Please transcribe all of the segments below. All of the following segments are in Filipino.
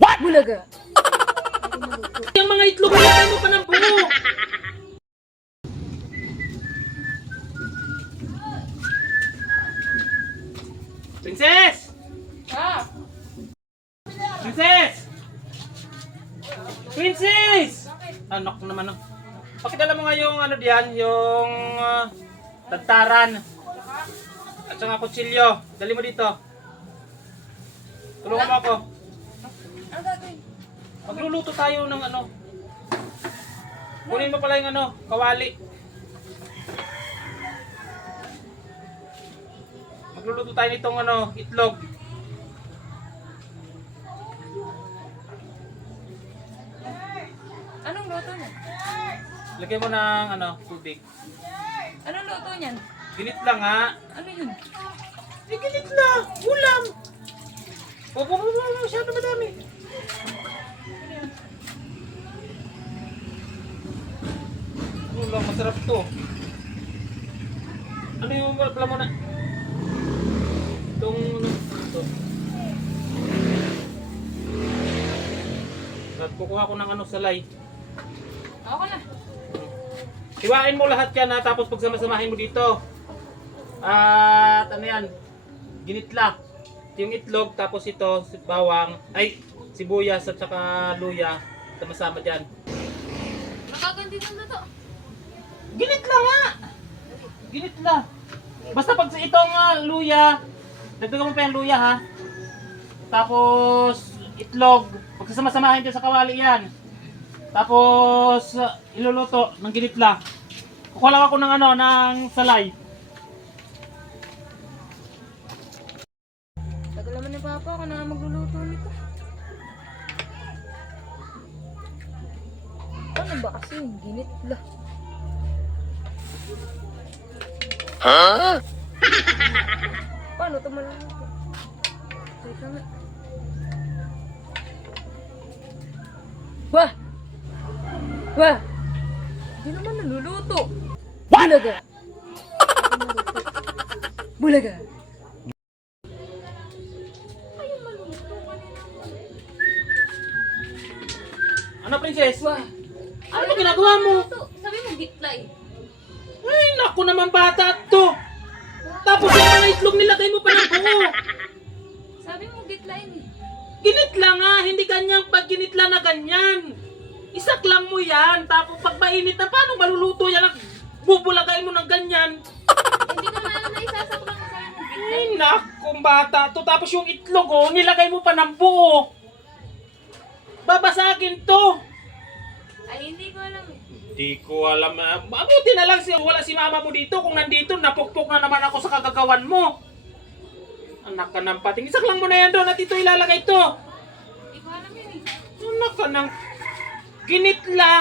What? Bulaga. Yung mga itlog nilagay mo pa ng buo. Princess! Ah, Princess! Princess! Anak ko naman. Pakidala mo nga yung ano diyan, yung tagtaran. At saka kutsilyo. Dali mo dito. Tulungan mo ako. ang gagawin? Magluluto tayo ng ano. Kunin mo pala yung ano, kawali. Magluluto tayo nitong ano, itlog. Anong luto niyan? Lagyan mo ng ano, tubig. Anong luto niyan? Ginit lang ha. Ano yun? Ginit lang. Ulam. Opo, masyado madami. Ulam, masarap to. Ano yung pala mo na? Itong ito. At kukuha ko ng ano, salay. Ako na. Hiwain mo lahat yan ha, tapos pagsama-samahin mo dito. At ano yan, ginitla. Yung itlog, tapos ito, bawang, ay, sibuyas at saka luya. Sama-sama dyan. Nakagandi ng luto. Ginitla nga! Ginitla. Basta pag itong luya, dagdagan mo pa yung luya ha. Tapos itlog, pagsasama-samahin dyan sa kawali yan. Tapos iluluto ng ginitla. Kukuha lang ako ng ano, ng salay. Tagal naman ni Papa ako na magluluto nito. Ano ba kasi yung ginitla? Paano ito maluluto? Wait lang nga. Wah! Wah! Hindi naman naluluto. Bulaga! Bulaga! Ayun maluluto kanina. Ano, princess? Wah! Ano ba ginagawa mo? Sabi mo gitla eh. Ay, naku naman bata to. Tapos yung mga itlog nilagay mo pa ng buo. Sabi mo gitla eh. Ginitla nga, hindi ganyang pag ginitla na ganyan. Isak lang mo yan, tapos pag mainit na, paano maluluto yan? Bubulagay mo ng ganyan. Hindi ko na alam na isasaklang sa akin ng gitla. Ay, naku bata to. Tapos yung itlog, oh, nilagay mo pa ng buo. Babasagin to. Ay, hindi ko alam eh. Hindi ko alam. Mabuti na lang wala si mama mo dito. Kung nandito, napukpok na naman ako sa kagagawan mo. Anak ka ng pating. Isak lang mo na yan doon at ito ilalagay to. Hindi ko alam yun eh. Anak ka ng ginitla.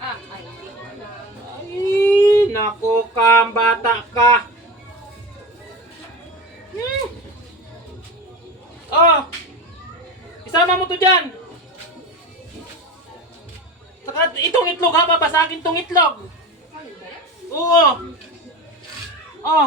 Ay, hindi ko alam. Ay, naku ka, bata ka. Oh, isama mo to dyan. Saka itong itlog ha, babasagin tong itlog. Oo. Oh.